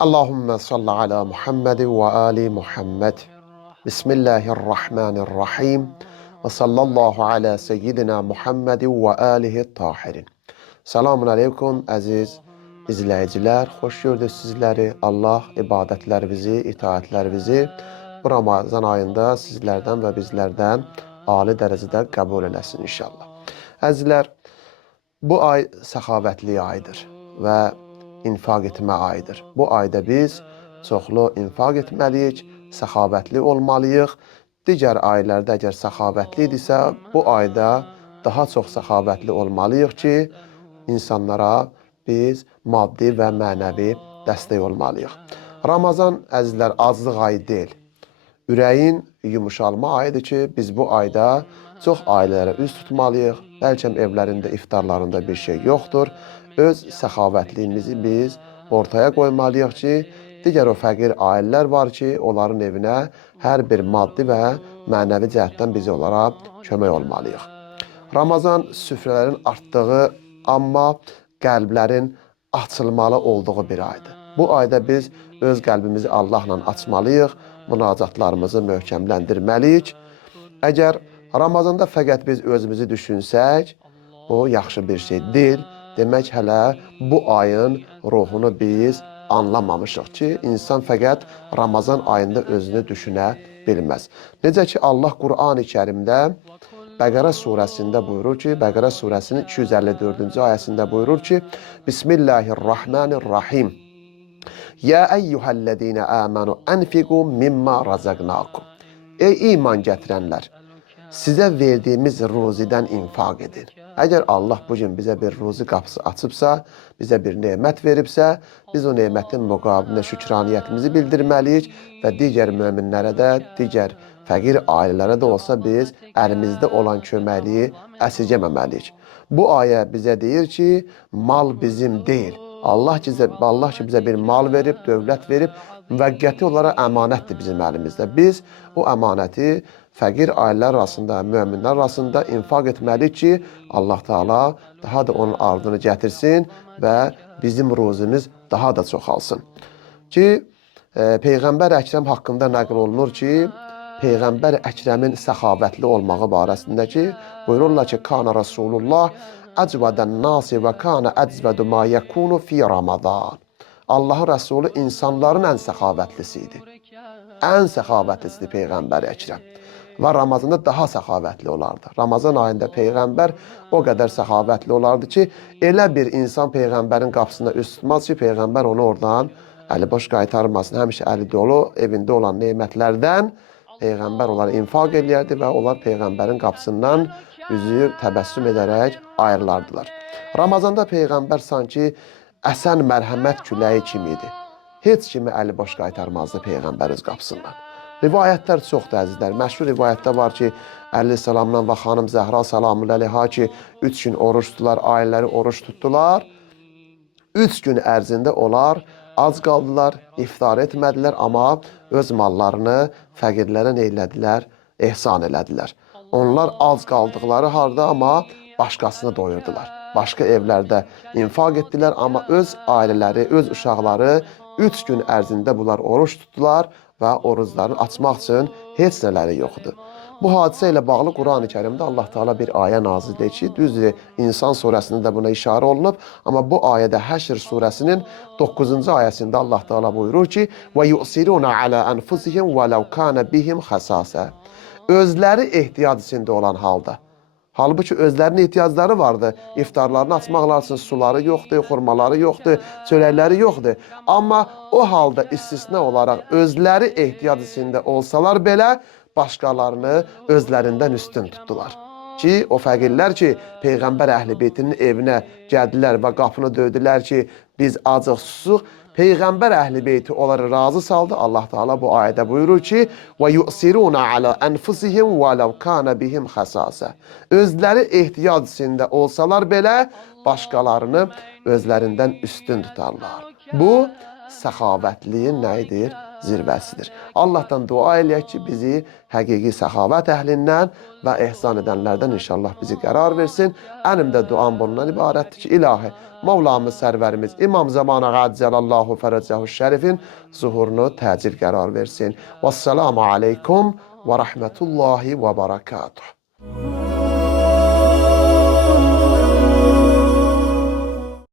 Allahümme salli ala Muhammed ve ali Muhammed. Bismillahirrahmanirrahim. Ve sallallahu ala seyyidina Muhammed ve alihi tahirin. Selamun aleyküm əziz izləyicilər. Xoş gördük sizləri. Allah ibadətlərinizi, itaətlərinizi bu Ramazan ayında sizlərdən və bizlərdən ali dərəcədə qəbul eləsin inşallah. Əzizlər, bu ay səxavətli aydır və infaq etmə ayıdır. Bu ayda biz çoxlu infaq etməliyik, səxavətli olmalıyıq. Digər aylarda əgər səxavətli idisə, bu ayda daha çox səxavətli olmalıyıq ki, insanlara biz maddi və mənəvi dəstək olmalıyıq. Ramazan, əzizlər, azlıq ayı deyil. Ürəyin yumuşalma ayıdır ki, biz bu ayda çox ailələrə üz tutmalıyıq. Bəlkə evlərində, iftarlarında bir şey yoxdur. Öz səxavətliyimizi biz ortaya qoymalıyıq ki, digər o fəqir ailələr var ki, onların evinə hər bir maddi və mənəvi cəhətdən biz onlara kömək olmalıyıq. Ramazan süfrələrin artdığı, amma qəlblərin açılmalı olduğu bir aydır. Bu ayda biz öz qəlbimizi Allahla açmalıyıq, münacatlarımızı möhkəmləndirməliyik. Əgər Ramazanda fəqət biz özümüzü düşünsək, bu yaxşı bir şey deyil. Demək hələ bu ayın ruhunu biz anlamamışıq ki, insan fəqət Ramazan ayında özünü düşünə bilməz. Necə ki, Allah Qur'an-ı Kərimdə Bəqərə surəsində buyurur ki, Bəqərə surəsinin 254-cü ayəsində buyurur ki, Bismillahirrahmanirrahim. Ya eyyuhəllədinə əmənu ənfiqu mimma razaqnakum. Ey iman gətirənlər, sizə verdiyimiz ruzidən infaq edin. Əgər Allah bugün bizə bir ruzi qapısı açıbsa, bizə bir nemət veribsə, biz o nemətin müqabilində şükraniyyətimizi bildirməliyik və digər möminlərə də, digər fəqir ailələrə də olsa biz əlimizdə olan köməkliyi əsirgəməməliyik. Bu ayə bizə deyir ki, mal bizim deyil. Allah ki bizə bir mal verib, dövlət verib, müvəqqəti olaraq əmanətdir bizim əlimizdə. Biz o əmanəti fəqir ailələr arasında, möminlər arasında infaq etməliyik ki, Allah Teala daha da onun ardını gətirsin və bizim ruzimiz daha da çoxalsın. Ki, Peyğəmbər Əkrəm haqqında nəql olunur ki, Peyğəmbər Əkrəmin səxavətli olmağı barəsində ki, buyururlar ki, Kana Rasulullah əcvədən nasi və kana əcvədu ma yəkunu fi Ramazan. Allahın Rəsulü insanların ən səxavətlisi idi. Ən səxavətlisi Peyğəmbər Əkrəm. Və Ramazanda daha səxavətli olardı. Ramazan ayında Peyğəmbər o qədər səxavətli olardı ki, elə bir insan Peyğəmbərin qapısında üst tutmaz ki, Peyğəmbər onu oradan əliboş qaytarmasın. Həmişə əli dolu, evində olan nemətlərdən Peyğəmbər onları infaq eləyərdi və onlar Peyğəmbərin qapısından üzü təbəssüm edərək ayrılardılar. Ramazanda Peyğəmbər sanki əsən mərhəmət küləyi kimi idi. Heç kimi əliboş qaytarmazdı Peyğəmbər öz qapısından. Rivayətlər çoxdur əzizlər. Məşhur rivayətdə var ki, Əleyhisselamla və xanım Zəhra salamüləleyha ki, 3 gün oruç tutdular, ailələri oruç tutdular. 3 gün ərzində onlar ac qaldılar, iftar etmədilər, amma öz mallarını fəqirlərə neylədilər? Ehsan elədilər. Onlar ac qaldıqları halda amma başqasını doyurdular. Başqa evlərdə infaq etdilər, amma öz ailələri, öz uşaqları 3 gün ərzində bunlar oruç tutdular və oruclarını açmaq üçün heç nələri yoxdur. Bu hadisə ilə bağlı Qur'an-ı Kərimdə Allah Teala bir ayə nazil edir ki, düzdür, İnsan surəsində də buna işarə olunub, amma bu ayədə Həşr surəsinin 9-cu ayəsində Allah Teala buyurur ki, və yusiruna ala anfusihim və law kana bihim xəsasə. Özləri ehtiyac içində olan halda. Halbuki özlərinin ehtiyacları vardı. İftarlarını açmaqlar üçün suları yoxdur, xurmaları yoxdur, çörəkləri yoxdur. Amma o halda istisna olaraq özləri ehtiyac içində olsalar belə, başqalarını özlərindən üstün tutdular. Ki, o fəqirlər ki, Peyğəmbər Əhl-i-Beytinin evinə gəldilər və qapını döydülər ki, biz acıq susuq. Peyğəmbər Əhl-i-Beyti onları razı saldı. Allah Teala bu ayədə buyurur ki, və yusiruna ala anfusihim və law kana bihim xəsasə. Özləri ehtiyac içində olsalar belə, başqalarını özlərindən üstün tutarlar. Bu, səxavətliyin nə edir? zirvəsidir. Allahdan dua eləyək ki, bizi həqiqi səxavət əhlindən və ehsan edənlərdən inşallah bizi qərar versin. Mənim də duam bundan ibarətdir ki, ilahi, Mevlamız Sərvərimiz İmam Zamana Qəccəlallahu Fərəcəhu Şərifin zuhurunu təcil qərar versin. Vəssalamu aleykum və rəhmətullahi və barakatuhu.